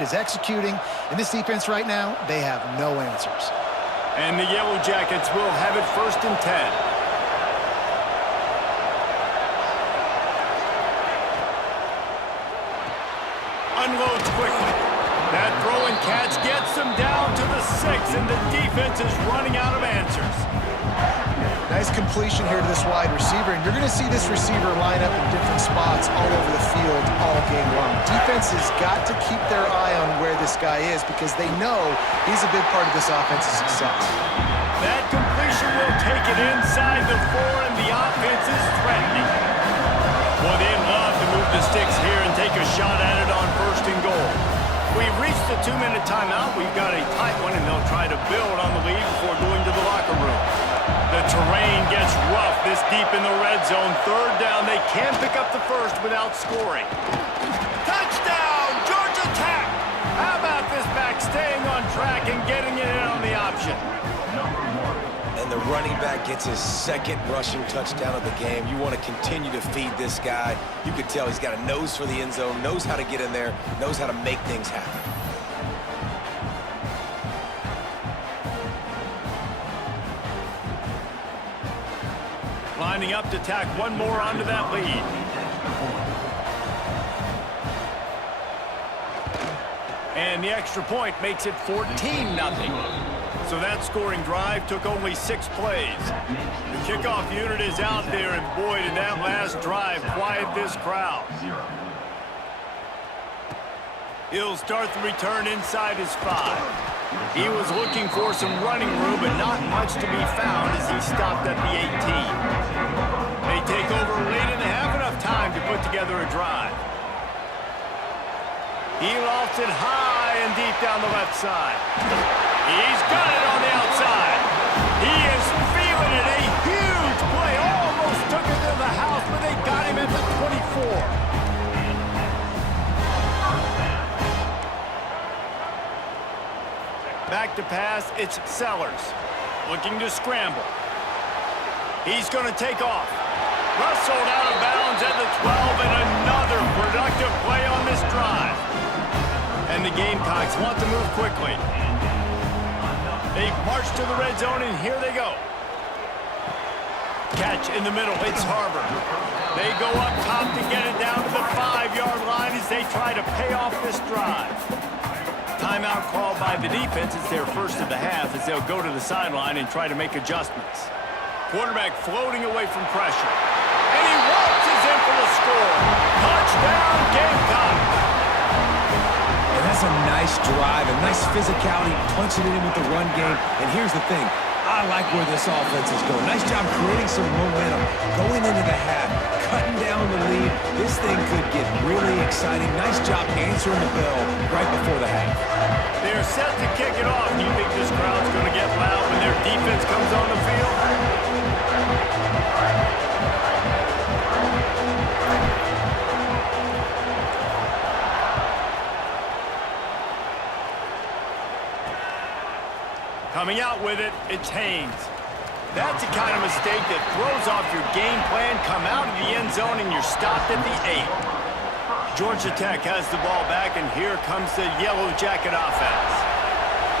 unit is executing. And this defense right now, they have no answers. And the Yellow Jackets will have it 1st and 10. Unloads quickly. That throw and catch gets them down to the 6, and the defense is running out of answers. Nice completion here to this wide receiver, and you're going to see this receiver line up in different spots all over the field all game long. Defense has got to keep their eye on where this guy is because they know he's a big part of this offense's success. That completion will take it inside the 4, and the offense is threatening. Well, they'd love to move the sticks here and take a shot at it on 1st and goal. We've reached the 2-minute timeout. We've got a tight one, and they'll try to build on the lead before going to the locker room. The terrain gets rough this deep in the red zone. 3rd down. They can't pick up the 1st without scoring. Touchdown, Georgia Tech! How about this back staying on track and getting it in on the option? And the running back gets his 2nd rushing touchdown of the game. You want to continue to feed this guy. You can tell he's got a nose for the end zone, knows how to get in there, knows how to make things happen. Lining up to tack one more onto that lead. And the extra point makes it 14-0. So that scoring drive took only 6 plays. The kickoff unit is out there, and boy, did that last drive quiet this crowd. He'll start the return inside his 5. He was looking for some running room, but not much to be found as he stopped at the 18. They take over late and they have enough time to put together a drive. He lofts it high and deep down the left side. He's got it on the outside. He is feeling it. A huge play. Almost took it to the house, but they got him at the 24. Back to pass, it's Sellers. Looking to scramble. He's going to take off. Rustled out of bounds at the 12, and another productive play on this drive. And the Gamecocks want to move quickly. They march to the red zone, and here they go. Catch in the middle, it's Harbor. They go up top to get it down to the 5-yard line as they try to pay off this drive. Timeout called by the defense. It's their 1st of the half as they'll go to the sideline and try to make adjustments. Quarterback floating away from pressure. And he waltzes in for the score. Touchdown, Gamecock. And that's a nice drive, a nice physicality, punching it in with the run game. And here's the thing. I like where this offense is going. Nice job creating some momentum, going into the half, cutting down the lead. This thing could get really exciting. Nice job answering the bell right before the half. They're set to kick it off. Do you think this crowd's going to get loud when their defense comes on the field? Coming out with it, it's Haynes. That's the kind of mistake that throws off your game plan. Come out of the end zone and you're stopped at the 8. Georgia Tech has the ball back, and here comes the Yellow Jacket offense.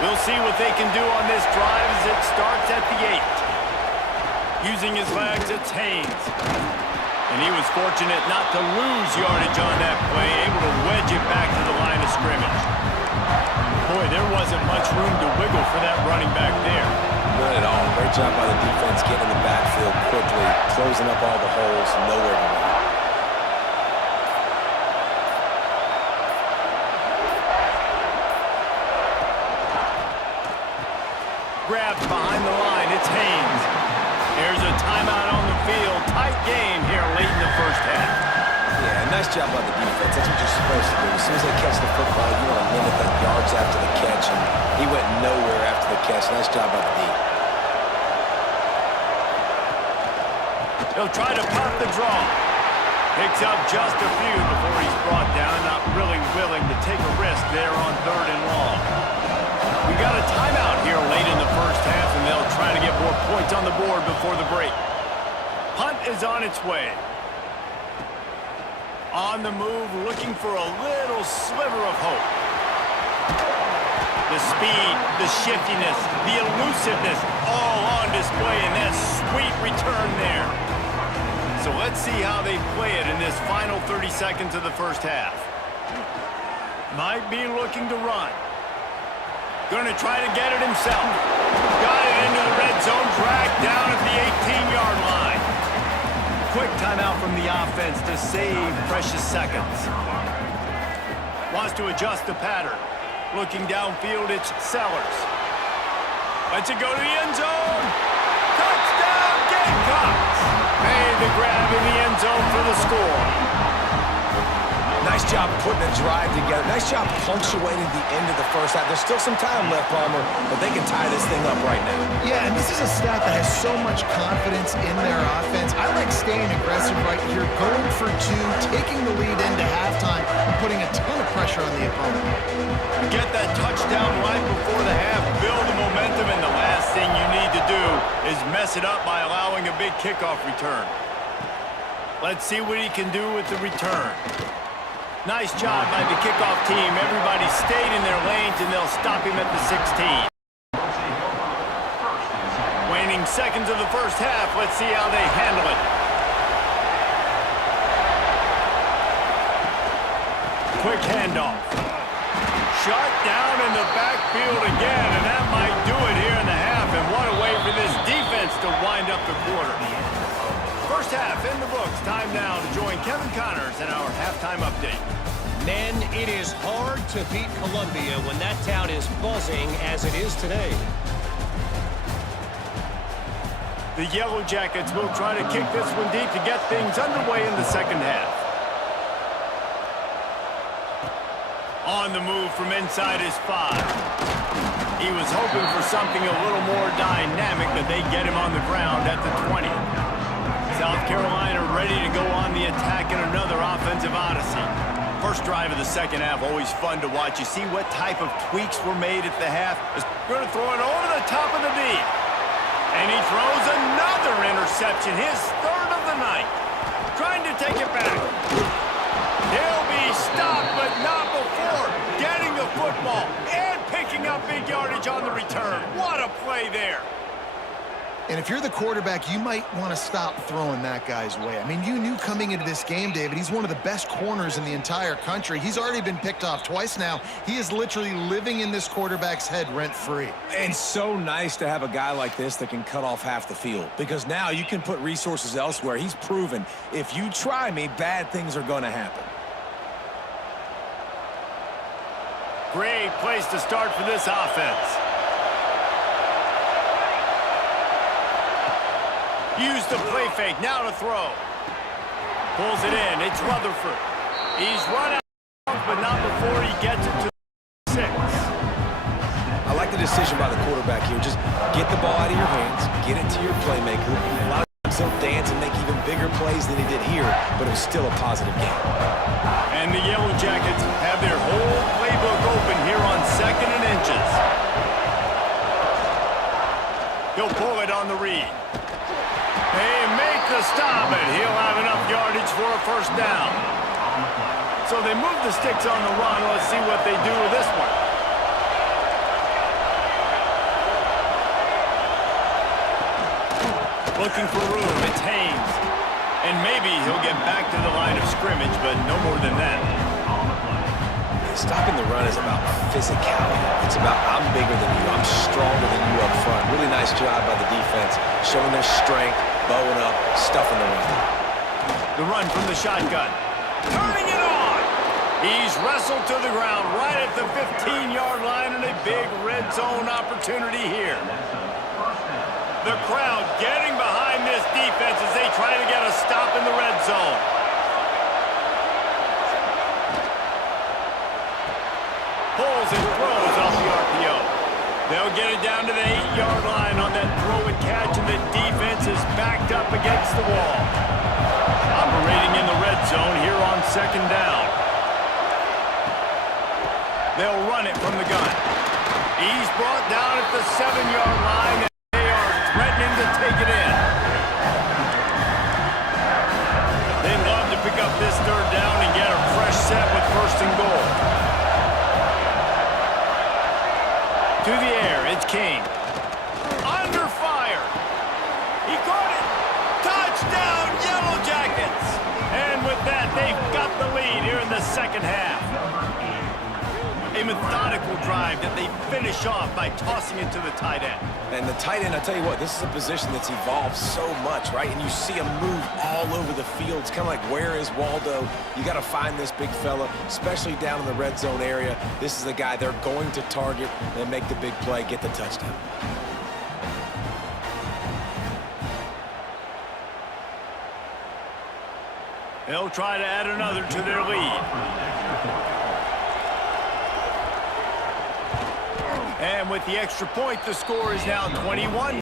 We'll see what they can do on this drive as it starts at the 8. Using his legs, it's Haynes. And he was fortunate not to lose yardage on that play, able to wedge it back to the line of scrimmage. Boy, there wasn't much room to wiggle for that running back there. Not at all. Great job by the defense getting in the backfield quickly, closing up all the holes, nowhere to run. Grabbed behind the line, it's Haynes. There's a timeout on the field. Tight game here late in the first half. Yeah, nice job by the defense. That's what you're supposed to do. As soon as they catch the football, you want to limit the yards after the catch, and he went nowhere after the catch. Nice job by the D. He'll try to pop the draw. Picks up just a few before he's brought down. Not really willing to take a risk there on 3rd and long. We got a timeout here late in the first half, and they'll try to get more points on the board before the break. Punt is on its way. On the move, looking for a little sliver of hope. The speed, the shiftiness, the elusiveness, all on display in that sweet return there. So let's see how they play it in this final 30 seconds of the first half. Might be looking to run. Going to try to get it himself. Got it into the red zone, dragged down at the 18-yard line. Quick timeout from the offense to save precious seconds. Wants to adjust the pattern. Looking downfield, it's Sellers. Lets it go to the end zone. Touchdown, Gamecocks! Made the grab in the end zone for the score. Nice job putting a drive together. Nice job punctuating the end of the first half. There's still some time left, Palmer, but they can tie this thing up right now. Yeah, and this is a staff that has so much confidence in their offense. I like staying aggressive right here, going for two, taking the lead into halftime, and putting a ton of pressure on the opponent. Get that touchdown right before the half, build the momentum, and the last thing you need to do is mess it up by allowing a big kickoff return. Let's see what he can do with the return. Nice job by the kickoff team. Everybody stayed in their lanes, and they'll stop him at the 16. Waning seconds of the first half. Let's see how they handle it. Quick handoff. Shut down in the backfield again, and that might do it here in the half. And what a way for this defense to wind up the quarter. First half in the books. Time now to join Kevin Connors in our halftime update. Men, it is hard to beat Columbia when that town is buzzing as it is today. The Yellow Jackets will try to kick this one deep to get things underway in the second half. On the move from inside his 5. He was hoping for something a little more dynamic, but they get him on the ground at the 20. South Carolina ready to go on the attack in another offensive odyssey. First drive of the second half, always fun to watch. You see what type of tweaks were made at the half. He's going to throw it over the top of the D. And he throws another interception, his third of the night. Trying to take it back. He'll be stopped, but not before getting the football and picking up big yardage on the return. What a play there. And if you're the quarterback, you might want to stop throwing that guy's way. I mean, you knew coming into this game, David, he's one of the best corners in the entire country. He's already been picked off twice now. He is literally living in this quarterback's head rent-free. And so nice to have a guy like this that can cut off half the field, because now you can put resources elsewhere. He's proven if you try me, bad things are going to happen. Great place to start for this offense. Use the play fake, now to throw. Pulls it in, it's Rutherford. He's run out, but not before he gets it to 6. I like the decision by the quarterback here. Just get the ball out of your hands, get it to your playmaker. A lot of times he'll dance and make even bigger plays than he did here, but it was still a positive game. And the Yellow Jackets have their whole playbook open here on 2nd and inches. He'll pull it on the read. They make the stop, and he'll have enough yardage for a first down. So they move the sticks on the run. Let's see what they do with this one. Looking for room, it's Haynes. And maybe he'll get back to the line of scrimmage, but no more than that. Stopping the run is about physicality. It's about I'm bigger than you, I'm stronger than you up front. Really nice job by the defense, showing their strength, bowing up, stuffing the run. The run from the shotgun. Turning it on! He's wrestled to the ground right at the 15-yard line, and a big red zone opportunity here. The crowd getting behind this defense as they try to get a stop in the red zone. Pulls and throws off the RPO. They'll get it down to the 8-yard line on that throw and catch, and the defense is backed up against the wall. Operating in the red zone here on 2nd down. They'll run it from the gun. He's brought down at the 7-yard line, and they are threatening to take it in. They'd love to pick up this 3rd down and get a fresh set with 1st and goal. To the air, it's King. Under fire. He caught it. Touchdown, Yellow Jackets. And with that, they've got the lead here in the second half. A methodical drive that they finish off by tossing it to the tight end. And the tight end, I tell you what, this is a position that's evolved so much, right? And you see him move all over the field. It's kind of like, where is Waldo? You got to find this big fella, especially down in the red zone area. This is the guy they're going to target and make the big play, get the touchdown. They'll try to add another to their lead. And with the extra point, the score is now 21.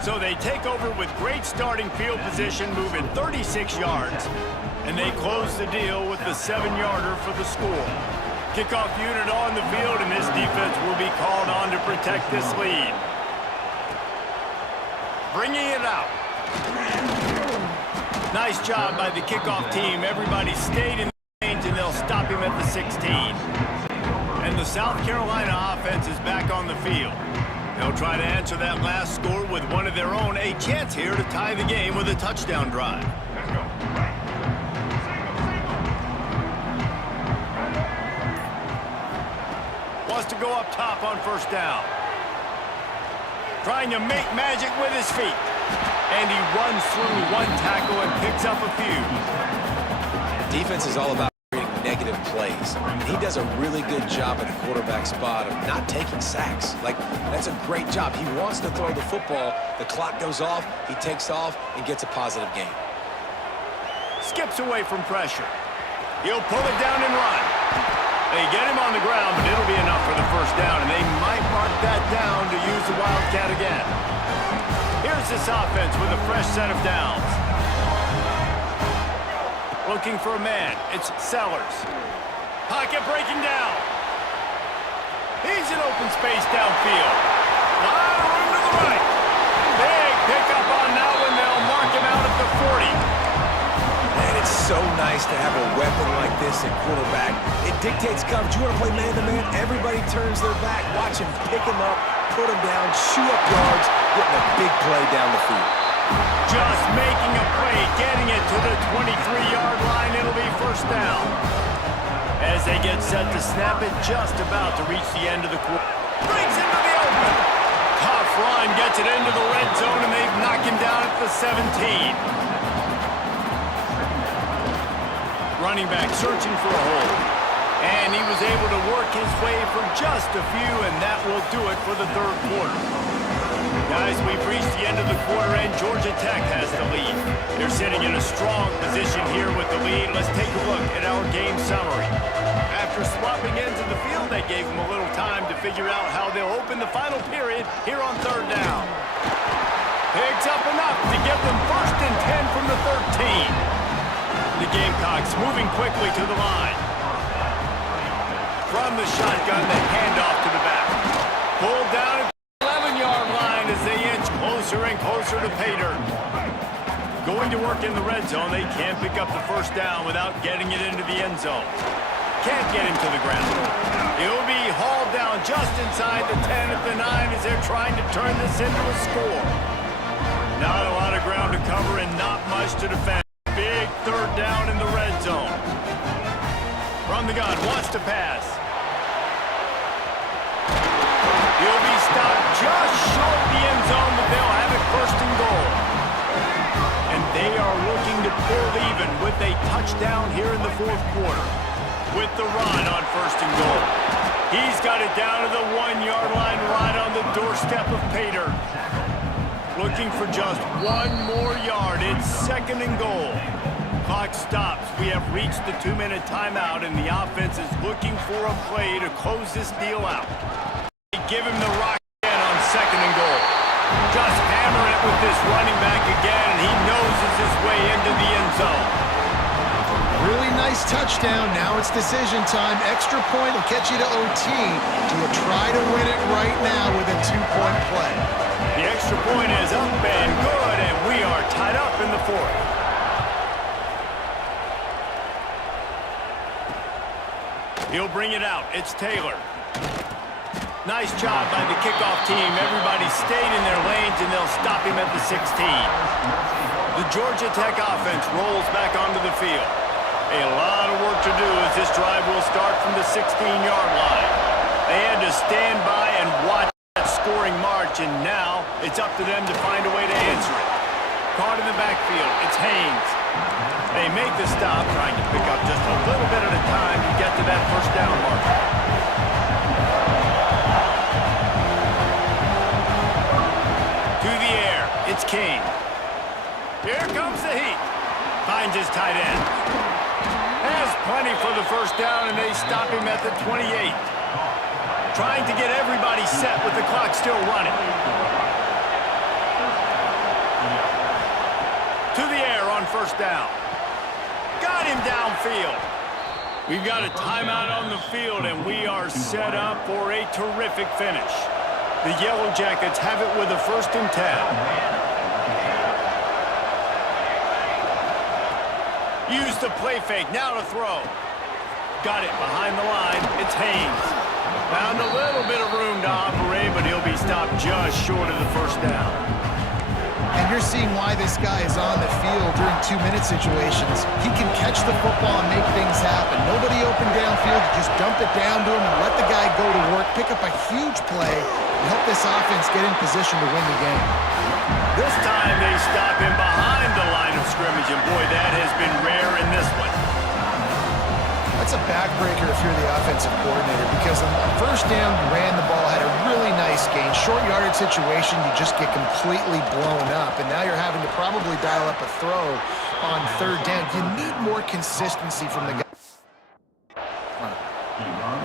So they take over with great starting field position, moving 36 yards. And they close the deal with the 7-yarder for the score. Kickoff unit on the field, and this defense will be called on to protect this lead. Bringing it out. Nice job by the kickoff team. Everybody stayed in the range, and they'll stop him at the 16. And the South Carolina offense is back on the field. They'll try to answer that last score with one of their own. A chance here to tie the game with a touchdown drive. Wants to go up top on first down. Trying to make magic with his feet. And he runs through one tackle and picks up a few. Defense is all about negative plays. He does a really good job at the quarterback spot of not taking sacks. Like, that's a great job. He wants to throw the football. The clock goes off. He takes off and gets a positive gain. Skips away from pressure. He'll pull it down and run. They get him on the ground, but it'll be enough for the first down, and they might mark that down to use the Wildcat again. Here's this offense with a fresh set of downs. Looking for a man. It's Sellers. Pocket breaking down. He's in open space downfield. Lot of room to the right. Big pickup on that one. They'll mark him out at the 40. Man, it's so nice to have a weapon like this at quarterback. It dictates coverage. You want to play man-to-man? Everybody turns their back. Watch him pick him up, put him down, shoot up yards, getting a big play down the field. Just making a play, getting it to the 23-yard line. It'll be first down. As they get set to snap it, just about to reach the end of the quarter. Brings into the open. Tough run, gets it into the red zone, and they've knocked him down at the 17. Running back searching for a hole. And he was able to work his way for just a few, and that will do it for the third quarter. Guys, we've reached the end of the quarter, and Georgia Tech has the lead. They're sitting in a strong position here with the lead. Let's take a look at our game summary. After swapping ends of the field, they gave them a little time to figure out how they'll open the final period here on third down. Picks up enough to get them first and 10 from the 13. The Gamecocks moving quickly to the line. From the shotgun, the handoff to the back. Pulled down at the 11-yard line as they inch closer and closer to pay dirt. Going to work in the red zone, they can't pick up the first down without getting it into the end zone. Can't get him to the ground. He'll be hauled down just inside the 10 at the 9 as they're trying to turn this into a score. Not a lot of ground to cover and not much to defend. Big third down in the red zone. From the gun, wants to pass. He'll be stopped just short of the end zone, but they'll have it first and goal. And they are looking to pull even with a touchdown here in the fourth quarter. With the run on first and goal. He's got it down to the 1-yard line right on the doorstep of pay dirt. Looking for just one more yard. It's second and goal. Clock stops. We have reached the 2-minute timeout, and the offense is looking for a play to close this deal out. They give him the rock again on second and goal. Just hammering it with this running back again, and he noses his way into the end zone. Really nice touchdown. Now it's decision time. Extra point will get you to OT. Do you try to win it right now with a 2-point play? The extra point is up and good, and we are tied up in the fourth. He'll bring it out. It's Taylor. Nice job by the kickoff team. Everybody stayed in their lanes, and they'll stop him at the 16. The Georgia Tech offense rolls back onto the field. A lot of work to do as this drive will start from the 16-yard line. They had to stand by and watch that scoring march, and now it's up to them to find a way to answer it. Caught in the backfield, it's Haynes. They make the stop, trying to pick up just a little bit at a time to get to that first down marker. To the air, it's King. Here comes the heat. Finds his tight end. Has plenty for the first down, and they stop him at the 28. Trying to get everybody set with the clock still running. To the air on first down. Got him downfield. We've got a timeout on the field, and we are set up for a terrific finish. The Yellow Jackets have it with a 1st and 10. Use the play fake, now to throw. Got it behind the line, it's Haynes. Found a little bit of room to operate, but he'll be stopped just short of the first down. And you're seeing why this guy is on the field during 2-minute situations. He can catch the football and make things happen. Nobody open downfield, you just dump it down to him and let the guy go to work, pick up a huge play, and help this offense get in position to win the game. This time they stop him behind the line of scrimmage, and boy, that has been rare in this one. That's a backbreaker if you're the offensive coordinator, because on first down, you ran the ball, had a really nice gain. Short yardage situation, you just get completely blown up, and now you're having to probably dial up a throw on 3rd down. You need more consistency from the guy.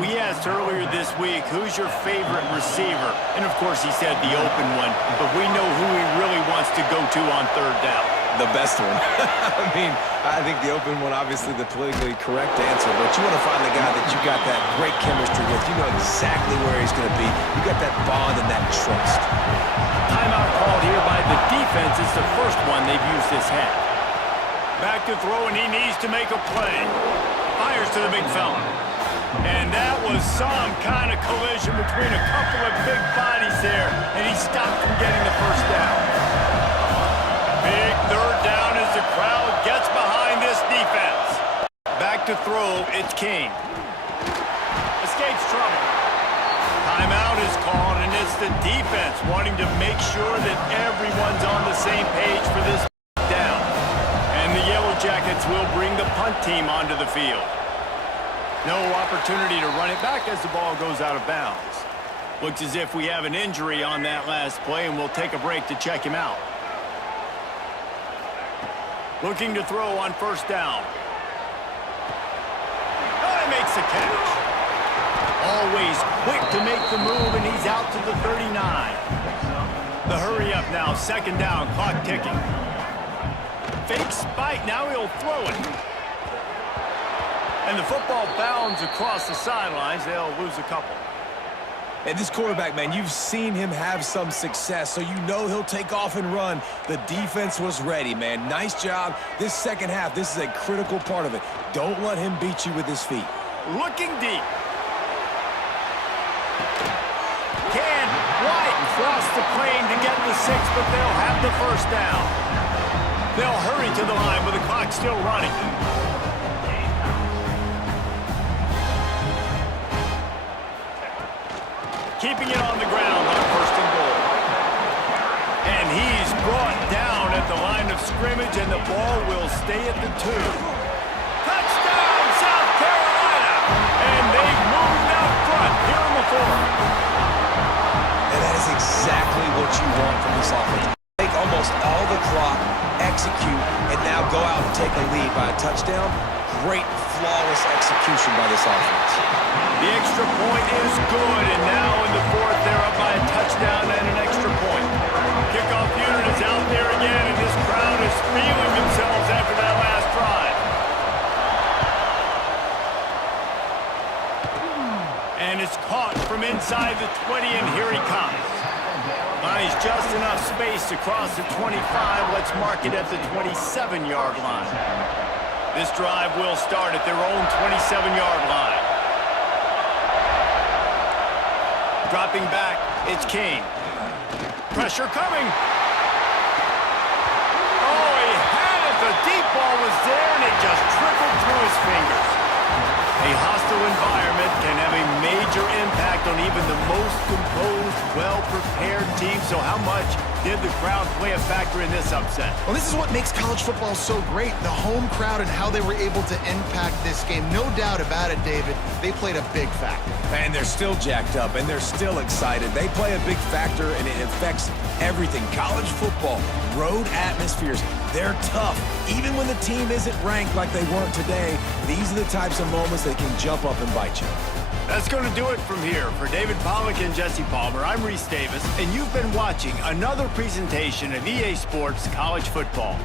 We asked earlier this week, who's your favorite receiver? And of course he said the open one, but we know who he really wants to go to on 3rd down. The best one. I mean, I think the open one, obviously the politically correct answer, but you want to find the guy that you got that great chemistry with. You know exactly where he's going to be. You got that bond and that trust. Timeout called here by the defense. It's the first one they've used this half. Back to throw, and he needs to make a play. Fires to the big fella. And that was some kind of collision between a couple of big bodies there, and he stopped from getting the first down. Big 3rd down as the crowd gets behind this defense. Back to throw, it's King. Escapes trouble. Timeout is called, and it's the defense wanting to make sure that everyone's on the same page for this down. And the Yellow Jackets will bring the punt team onto the field. No opportunity to run it back as the ball goes out of bounds. Looks as if we have an injury on that last play, and we'll take a break to check him out. Looking to throw on first down. Oh, he makes the catch. Always quick to make the move, and he's out to the 39. The hurry up now, 2nd down, clock ticking. Fake spike, now he'll throw it. And the football bounds across the sidelines. They'll lose a couple. And this quarterback, man, you've seen him have some success, so you know he'll take off and run. The defense was ready, man. Nice job. This second half, this is a critical part of it. Don't let him beat you with his feet. Looking deep. Can White cross the plane to get the 6, but they'll have the first down. They'll hurry to the line with the clock still running. Keeping it on the ground on 1st and goal. And he's brought down at the line of scrimmage, and the ball will stay at the 2. Touchdown, South Carolina! And they've moved out front here in the 4th. And that is exactly what you want from this offense. Take almost all the clock, execute, and now go out and take a lead by a touchdown. Great, flawless execution by this offense. The extra point is good, and now in the 4th, they're up by a touchdown and an extra point. Kickoff unit is out there again, and this crowd is feeling themselves after that last drive. And it's caught from inside the 20, and here he comes. Finds just enough space across the 25. Let's mark it at the 27-yard line. This drive will start at their own 27-yard line. Dropping back, it's Kane. Pressure coming. Oh, he had it. The deep ball was there, and it just trickled through his fingers. A hostile environment can have a major impact on even the most composed, well-prepared team. So how much did the crowd play a factor in this upset? Well, this is what makes college football so great, the home crowd and how they were able to impact this game. No doubt about it, David. They played a big factor. And they're still jacked up, and they're still excited. They play a big factor, and it affects everything. College football, road atmospheres, they're tough. Even when the team isn't ranked like they weren't today, these are the types of moments that can jump up and bite you. That's going to do it from here. For David Pollack and Jesse Palmer, I'm Reese Davis, and you've been watching another presentation of EA Sports College Football.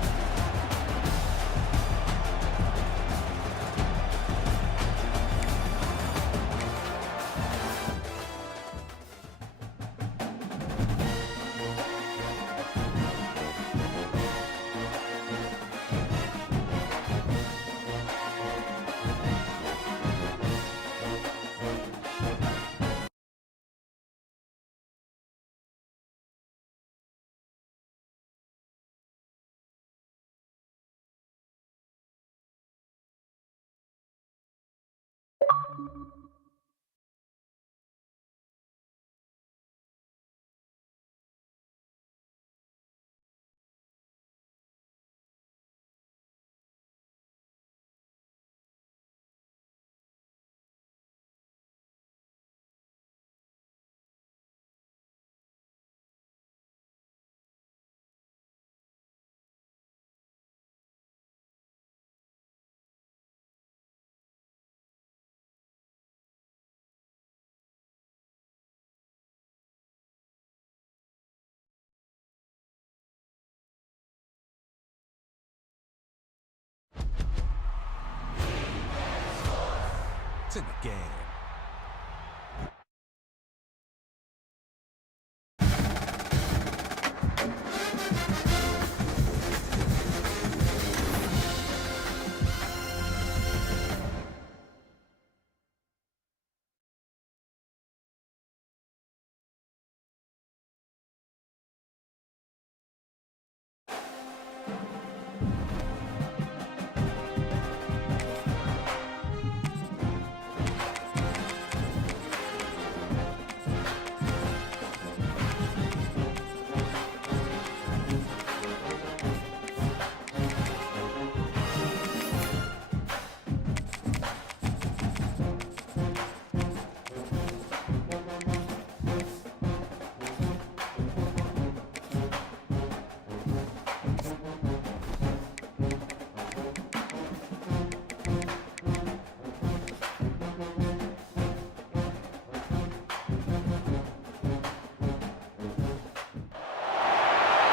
It's in the game.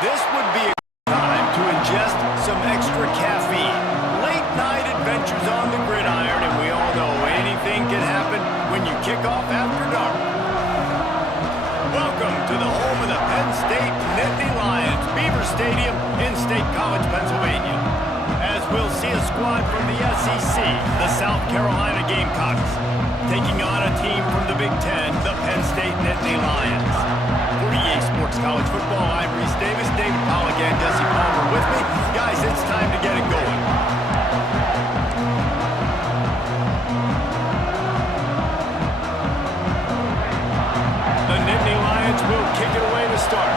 This would be a time to ingest some extra caffeine. Late night adventures on the gridiron, and we all know anything can happen when you kick off after dark. Welcome to the home of the Penn State Nittany Lions, Beaver Stadium in State College, Pennsylvania. As we'll see a squad from the SEC, the South Carolina Gamecocks, taking on a team from the Big Ten, the Penn State Nittany Lions. For EA Sports College Football, I'm Reese Davis, David Pollack, and Jesse Palmer with me. Guys, it's time to get it going. The Nittany Lions will kick it away to start.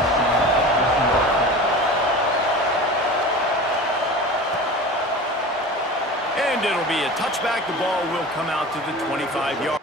And it'll be a touchback. The ball will come out to the 25-yard.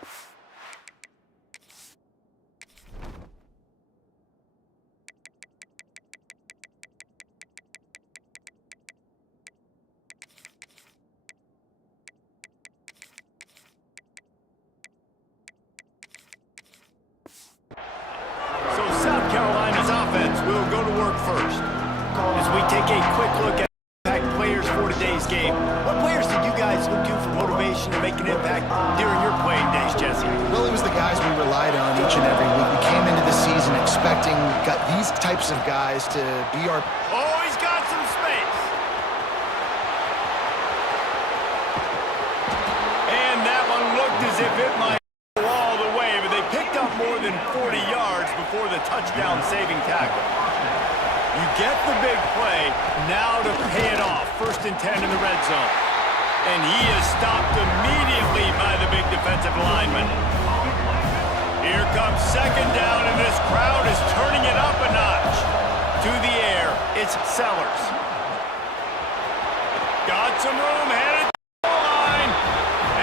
So South Carolina's offense will go to work first. As we take a quick look at impact players for today's game, what players did you guys look to for motivation to make an impact during your playing days, Jesse? Well, it was the guys we relied on each and every week. We came into the season expecting these types of guys to be our... Oh, he's got some space. And that one looked as if it might go all the way, but they picked up more than 40 yards. before the touchdown-saving tackle. You get the big play, now to pay it off. 1st and 10 in the red zone. And he is stopped immediately by the big defensive lineman. Here comes 2nd down, and this crowd is turning it up a notch. To the air, it's Sellers. Got some room, headed to the line,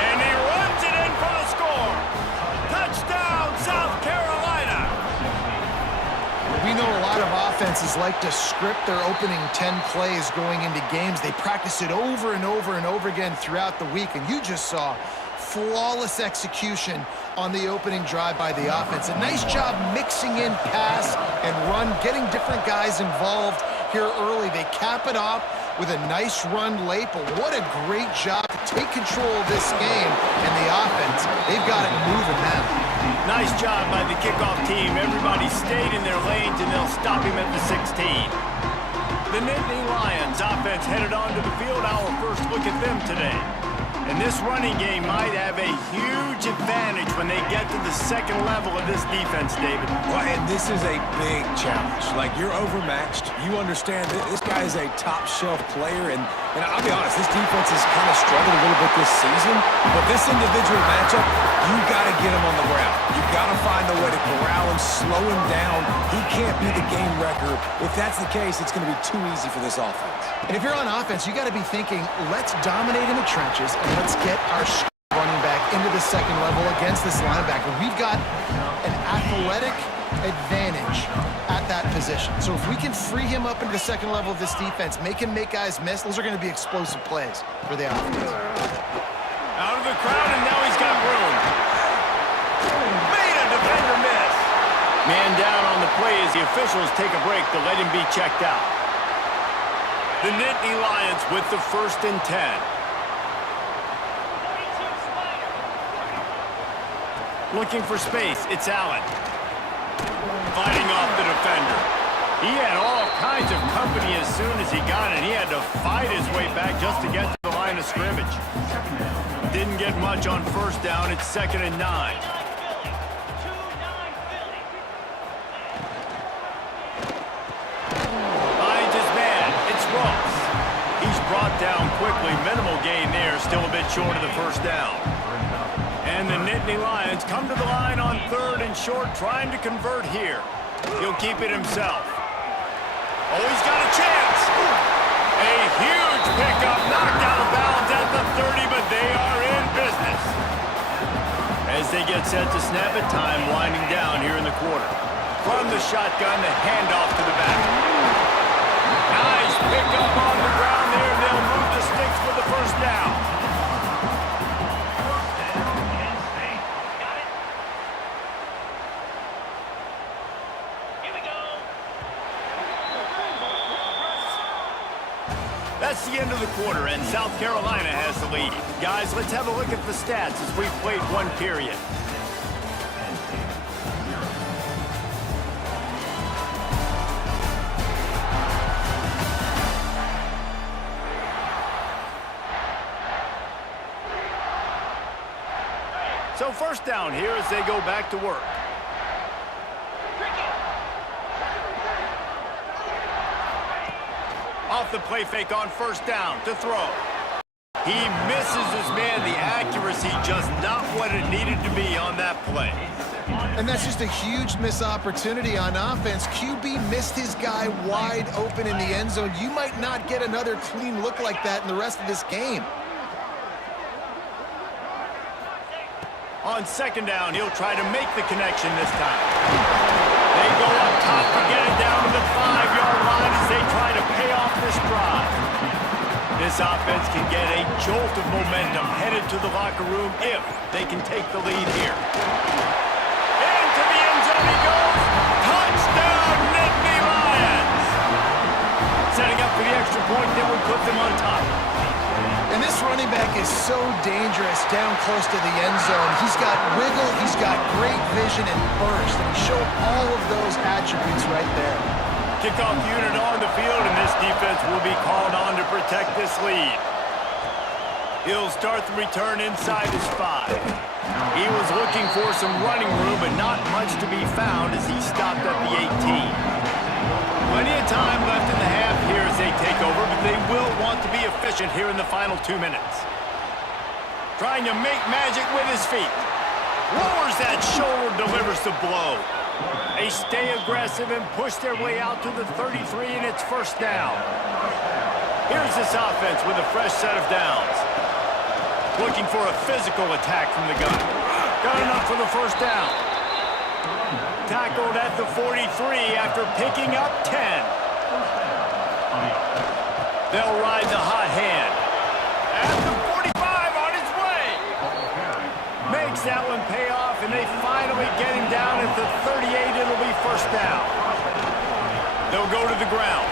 and he runs it in for the score. Touchdown, South Carolina. We know a lot of offenses like to script their opening 10 plays going into games. They practice it over and over and over again throughout the week, and you just saw flawless execution on the opening drive by the offense. A nice job mixing in pass and run, getting different guys involved here early. They cap it off with a nice run late, but what a great job to take control of this game and the offense. They've got it moving now. Nice job by the kickoff team. Everybody stayed in their lanes, and they'll stop him at the 16. The Nittany Lions offense headed onto the field. Our first look at them today. And this running game might have a huge advantage when they get to the 2nd level of this defense, David. Well, and this is a big challenge. Like, you're overmatched. You understand that this guy is a top-shelf player, and I'll be honest, this defense has kind of struggled a little bit this season. But this individual matchup, you got to get him on the ground. You got to find a way to corral him, slow him down. He can't be the game wrecker. If that's the case, it's going to be too easy for this offense. And if you're on offense, you got to be thinking, let's dominate in the trenches and let's get our running back into the 2nd level against this linebacker. We've got an athletic advantage at that position. So if we can free him up into the 2nd level of this defense, make him make guys miss, those are going to be explosive plays for the offense. Out of the crowd, and now he's got room. Made a defender miss. Man down on the play as the officials take a break to let him be checked out. The Nittany Lions with the 1st and 10. Looking for space, it's Allen. Fighting off the defender. He had all kinds of company as soon as he got it. He had to fight his way back just to get to the line of scrimmage. Didn't get much on 1st down. It's 2nd and 9. Brought down quickly. Minimal gain there. Still a bit short of the 1st down. And the Nittany Lions come to the line on 3rd and short, trying to convert here. He'll keep it himself. Oh, he's got a chance. A huge pickup, knocked out of bounds at the 30, but they are in business. As they get set to snap it, time winding down here in the quarter. From the shotgun, the handoff to the back. Nice pickup on the ground there. They'll move the sticks for the 1st down. Here we go. That's the end of the quarter, and South Carolina has the lead. Guys, let's have a look at the stats as we've played 1 period. So 1st down here as they go back to work. Off the play fake on 1st down to throw. He misses his man. The accuracy just not what it needed to be on that play. And that's just a huge missed opportunity on offense. QB missed his guy wide open in the end zone. You might not get another clean look like that in the rest of this game. On 2nd down, he'll try to make the connection this time. They go up top to get it down to the 5-yard line as they try to pay off this drive. This offense can get a jolt of momentum headed to the locker room if they can take the lead here. Into the end zone he goes. Touchdown, Nittany Lions! Setting up for the extra point that would put them on top. And this running back is so dangerous down close to the end zone. He's got wiggle, he's got great vision and burst, and he showed all of those attributes right there. Kickoff unit on the field, and this defense will be called on to protect this lead. He'll start the return inside his 5. He was looking for some running room, but not much to be found as he stopped at the 18. Plenty of time left in the half here as they take over, but they will want to be efficient here in the final 2 minutes. Trying to make magic with his feet. Lowers that shoulder, delivers the blow. They stay aggressive and push their way out to the 33, and it's first down. Here's this offense with a fresh set of downs. Looking for a physical attack from the gun. Got enough for the first down. Tackled at the 43 after picking up 10. They'll ride the hot hand. At the 45 on his way. Makes that one pay off, and they finally get him down at the 38. It'll be first down. They'll go to the ground.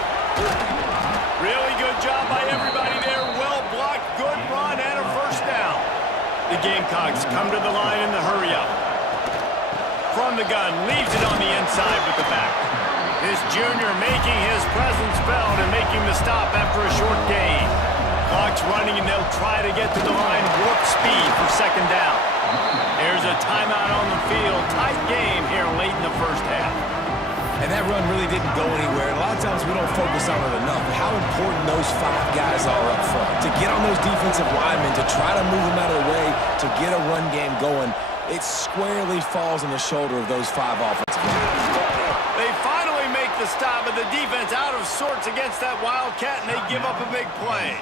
Really good job by everybody there. Well blocked, good run, and a first down. The Gamecocks come to the line in the hurry-up. From the gun, leaves it on the inside with the back. This junior making his presence felt and making the stop after a short gain. Clock's running, and they'll try to get to the line warp speed for second down. There's a timeout on the field. Tight game here late in the first half. And that run really didn't go anywhere. A lot of times we don't focus on it enough. How important those 5 guys are up front. To get on those defensive linemen, to try to move them out of the way, to get a run game going, it squarely falls on the shoulder of those 5 offensive linemen. They finally make the stop, but the defense out of sorts against that Wildcat, and they give up a big play.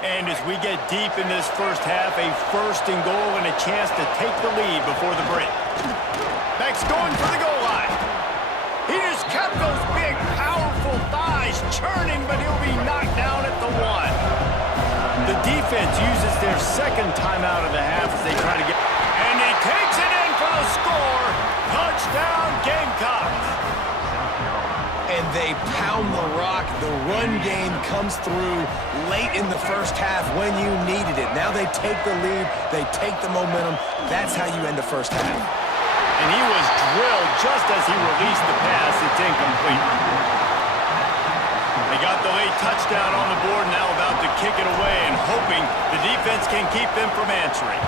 And as we get deep in this first half, a first and goal and a chance to take the lead before the break. Beck's going for the goal line. He just kept those big, powerful thighs churning, but he'll be knocked down at the 1. The defense uses their second timeout of the half as they try to get... And he takes it in for the score. Touchdown, Gamecocks. And they pound the rock. The run game comes through late in the first half when you needed it. Now they take the lead. They take the momentum. That's how you end the first half. And he was drilled just as he released the pass. It's incomplete. They got the late touchdown on the board, now about to kick it away and hoping the defense can keep them from answering.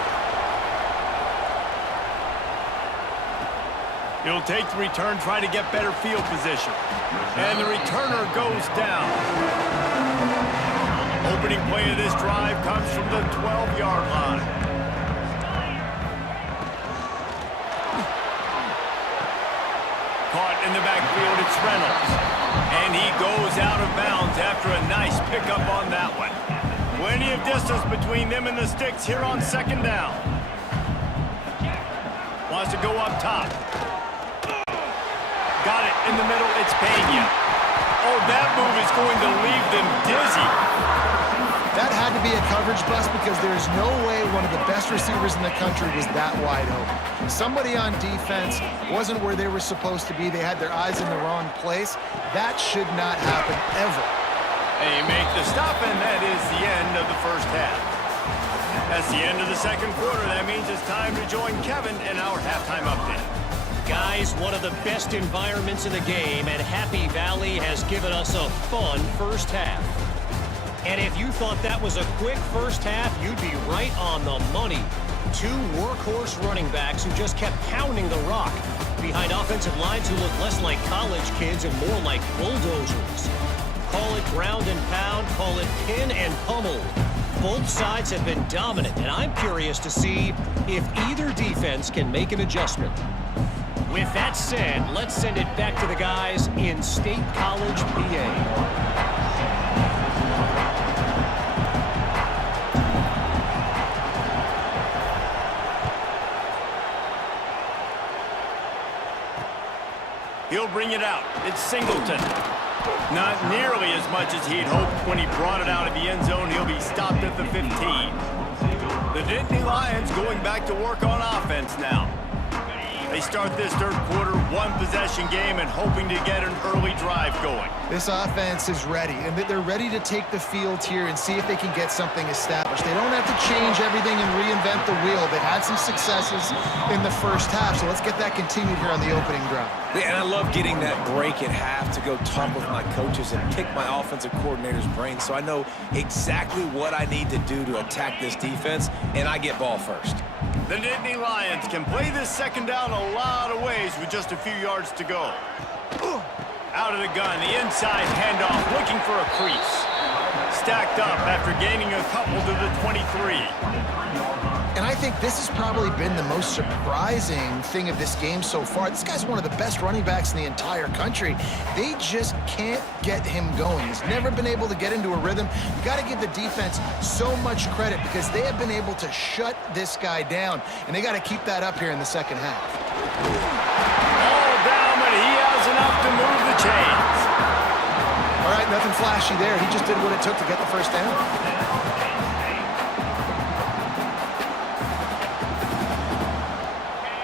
It'll take the return, try to get better field position. And the returner goes down. Opening play of this drive comes from the 12-yard line. Caught in the backfield, it's Reynolds. And he goes out of bounds after a nice pickup on that one. Plenty of distance between them and the sticks here on second down. Wants to go up top. Got it in the middle, it's Pena. Oh, that move is going to leave them dizzy. That had to be a coverage bust because there's no way one of the best receivers in the country was that wide open. Somebody on defense wasn't where they were supposed to be. They had their eyes in the wrong place. That should not happen ever. They make the stop, and that is the end of the first half. That's the end of the second quarter. That means it's time to join Kevin in our halftime update. Guys, one of the best environments in the game, and Happy Valley has given us a fun first half. And if you thought that was a quick first half, you'd be right on the money. 2 workhorse running backs who just kept pounding the rock behind offensive lines who look less like college kids and more like bulldozers. Call it ground and pound, call it pin and pummel. Both sides have been dominant, and I'm curious to see if either defense can make an adjustment. With that said, let's send it back to the guys in State College, PA. He'll bring it out. It's Singleton. Not nearly as much as he'd hoped when he brought it out of the end zone. He'll be stopped at the 15. The Nittany Lions going back to work on offense now. They start this third quarter, one-possession game, and hoping to get an early drive going. This offense is ready, and they're ready to take the field here and see if they can get something established. They don't have to change everything and reinvent the wheel. They've had some successes in the first half, so let's get that continued here on the opening drive. Yeah, and I love getting that break at half to go talk with my coaches and pick my offensive coordinator's brain so I know exactly what I need to do to attack this defense, and I get ball first. The Nittany Lions can play this second down a lot of ways with just a few yards to go. Out of the gun, the inside handoff, looking for a crease. Stacked up after gaining a couple to the 23. And I think this has probably been the most surprising thing of this game so far. This guy's one of the best running backs in the entire country. They just can't get him going. He's never been able to get into a rhythm. You got to give the defense so much credit because they have been able to shut this guy down, and they got to keep that up here in the second half. All down, but he has enough to move the chains. All right, nothing flashy there. He just did what it took to get the first down.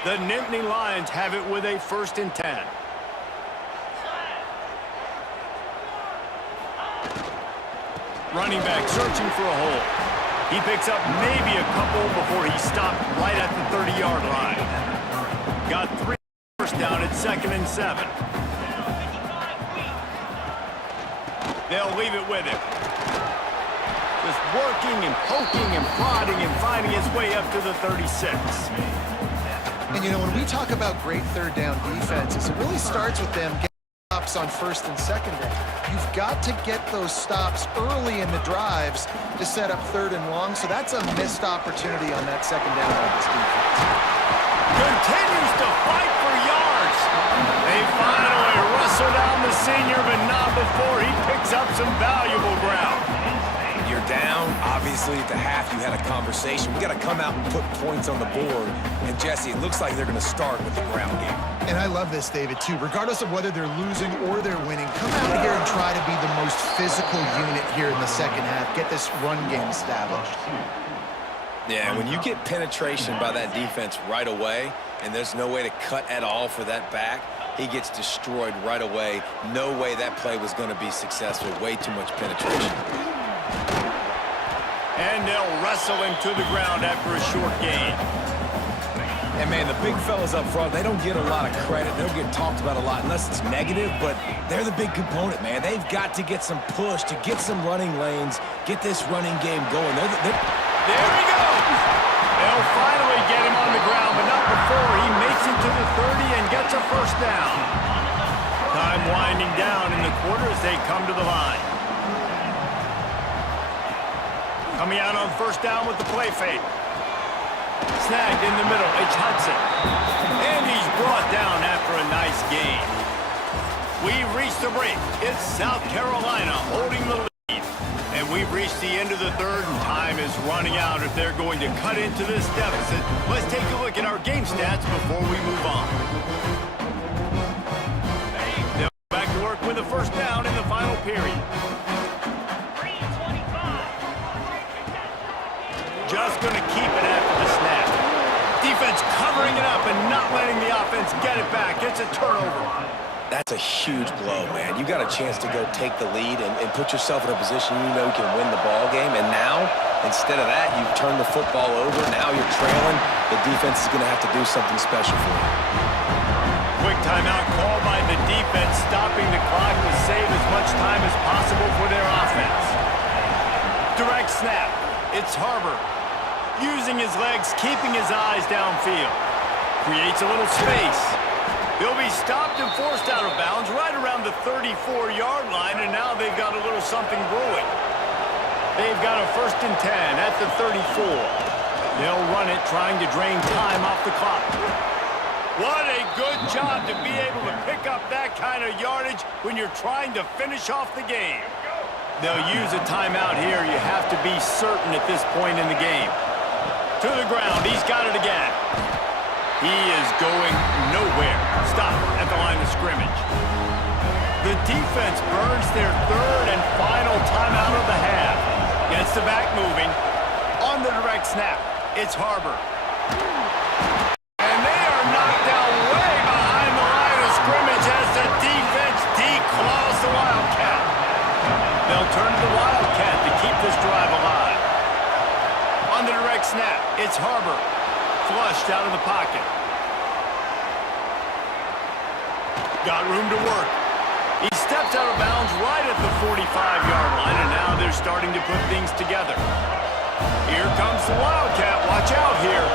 The Nittany Lions have it with a 1st and 10. Running back searching for a hole. He picks up maybe a couple before he stopped right at the 30-yard line. Got 3 first down at 2nd and 7. They'll leave it with him. Just working and poking and prodding and finding his way up to the 36. And, you know, when we talk about great third down defenses, it really starts with them getting stops on 1st and 2nd down. You've got to get those stops early in the drives to set up 3rd and long, so that's a missed opportunity on that 2nd down by this defense. Continues to fight for yards. They finally wrestle down the senior, but not before he picks up some valuable ground. You're down. Obviously, at the half, you had a conversation. We got to come out and put points on the board. And, Jesse, it looks like they're going to start with the ground game. And I love this, David, too. Regardless of whether they're losing or they're winning, come out here and try to be the most physical unit here in the second half. Get this run game established. Yeah, when you get penetration by that defense right away, and there's no way to cut at all for that back, he gets destroyed right away. No way that play was going to be successful. Way too much penetration. And they'll wrestle him to the ground after a short gain. And, man, the big fellas up front, they don't get a lot of credit. They don't get talked about a lot unless it's negative, but they're the big component, man. They've got to get some push, to get some running lanes, get this running game going. There he goes. They'll finally get him on the ground, but not before he makes it to the 30 and gets a first down. Time winding down in the quarter as they come to the line. Coming out on 1st down with the play fake. Snagged in the middle, it's Hudson. And he's brought down after a nice gain. We've reached the break. It's South Carolina holding the lead. And we've reached the end of the third, and time is running out if they're going to cut into this deficit. Let's take a look at our game stats before we move on. They'll go back to work with a 1st down in the final period. Just going to keep it after the snap. Defense covering it up and not letting the offense get it back. It's a turnover. That's a huge blow, man. You got a chance to go take the lead and put yourself in a position you know you can win the ball game. And now, instead of that, you've turned the football over. Now you're trailing. The defense is going to have to do something special for you. Quick timeout call by the defense, stopping the clock to save as much time as possible for their offense. Direct snap. It's Harbor. Using his legs, keeping his eyes downfield. Creates a little space. He'll be stopped and forced out of bounds right around the 34-yard line, and now they've got a little something brewing. They've got a 1st and 10 at the 34. They'll run it, trying to drain time off the clock. What a good job to be able to pick up that kind of yardage when you're trying to finish off the game. They'll use a timeout here. You have to be certain at this point in the game. To the ground. He's got it again. He is going nowhere. Stop at the line of scrimmage. The defense burns their 3rd and final timeout of the half. Gets the back moving. On the direct snap, it's Harbor. And they are knocked down It's Harbor. Flushed out of the pocket. Got room to work. He steps out of bounds right at the 45-yard line, and now they're starting to put things together. Here comes the Wildcat. Watch out here.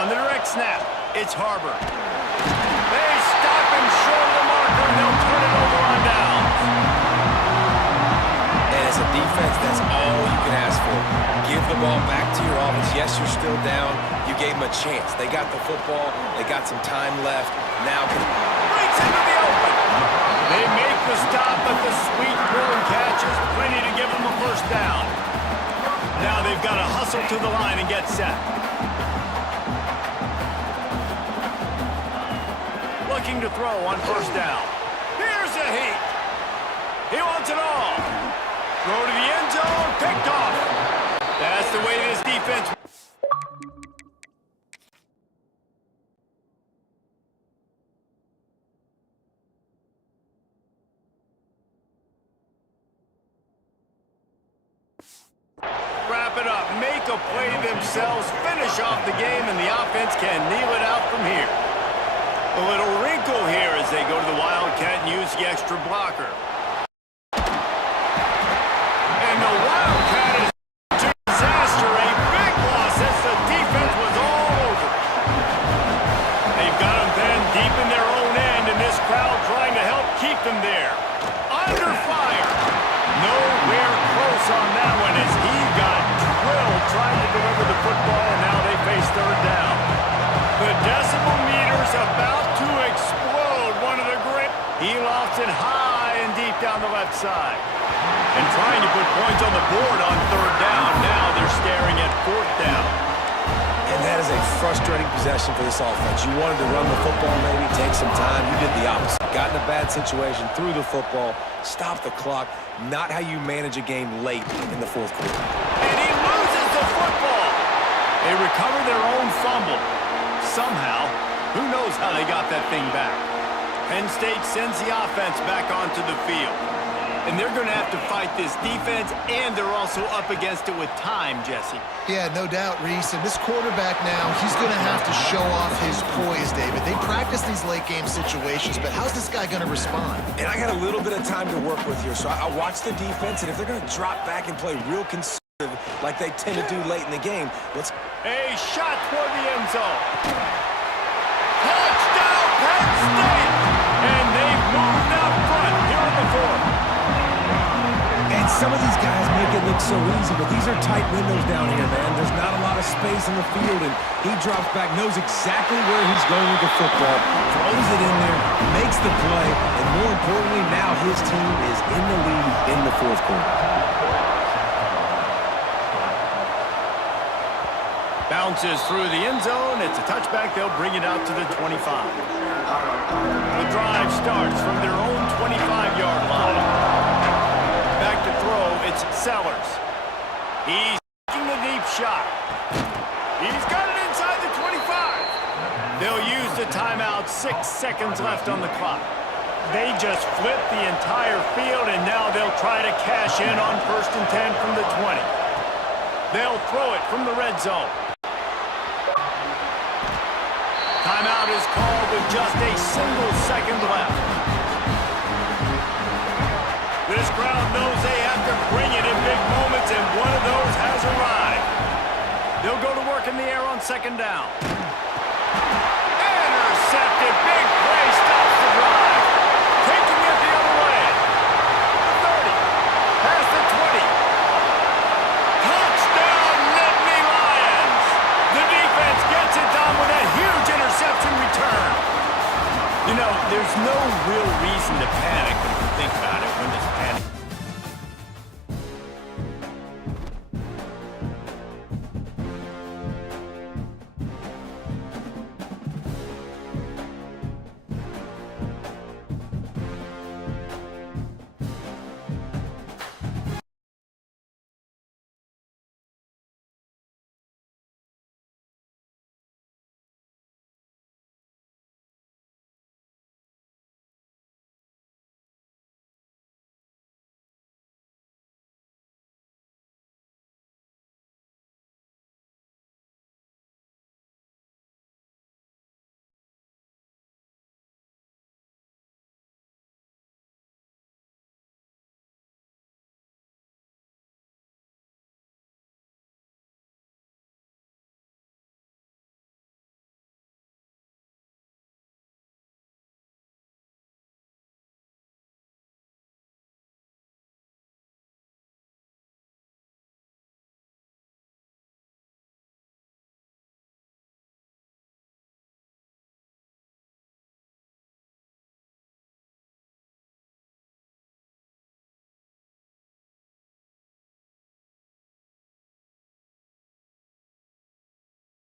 On the direct snap, it's Harbor. They stop him short of the marker, and they'll turn it over on downs. And as a defense, that's all you can ask for. Give the ball back to your offense. Yes, you're still down. You gave them a chance. They got the football. They got some time left. Now Breaks into the open. They make the stop, but the sweet throwing catch is plenty to give them a first down. Now they've got to hustle to the line and get set. Looking to throw on first down. Here's a heat. He wants it all. Throw to the end zone, picked off. That's the way this defense... Wrap it up, make a play themselves, finish off the game, and the offense can kneel it out from here. A little wrinkle here as they go to the Wildcat and use the extra blocker. And the Wildcat is to disaster, a big loss as the defense was all over. They've got them then deep in their own end, and this crowd trying to help keep them there. Under fire. Nowhere close on that one as he got drilled trying to deliver the football, and now they face third down. The decibel meter's about to explode. One of the great... He lofts it high and deep down the left side. And trying to put points on the board on third down. Now they're staring at fourth down. And that is a frustrating possession for this offense. You wanted to run the football, maybe take some time. You did the opposite. Got in a bad situation, threw the football, stopped the clock. Not how you manage a game late in the fourth quarter. And he loses the football. They recover their own fumble. Somehow, who knows how they got that thing back. Penn State sends the offense back onto the field. And they're going to have to fight this defense, and they're also up against it with time, Jesse. Yeah, no doubt, Reese. And this quarterback now, he's going to have to show off his poise, David. They practice these late-game situations, but how's this guy going to respond? And I got a little bit of time to work with here, so I watch the defense, and if they're going to drop back and play real conservative like they tend to do late in the game, let's... A shot toward the end zone. Touchdown, Penn State! And they've moved out front here in the fourth. And some of these guys make it look so easy, but these are tight windows down here, man. There's not a lot of space in the field, and he drops back, knows exactly where he's going with the football, throws it in there, makes the play, and more importantly, now his team is in the lead in the fourth quarter. Bounces through the end zone. It's a touchback. They'll bring it out to the 25. The drive starts from their own 25-yard line. Back to throw, it's Sellers. He's taking the deep shot. He's got it inside the 25. They'll use the timeout, 6 seconds left on the clock. They just flipped the entire field, and now they'll try to cash in on 1st and 10 from the 20. They'll throw it from the red zone. Timeout is called with just a single second left. This crowd knows they have to bring it in big moments, and one of those has arrived. They'll go to work in the air on second down.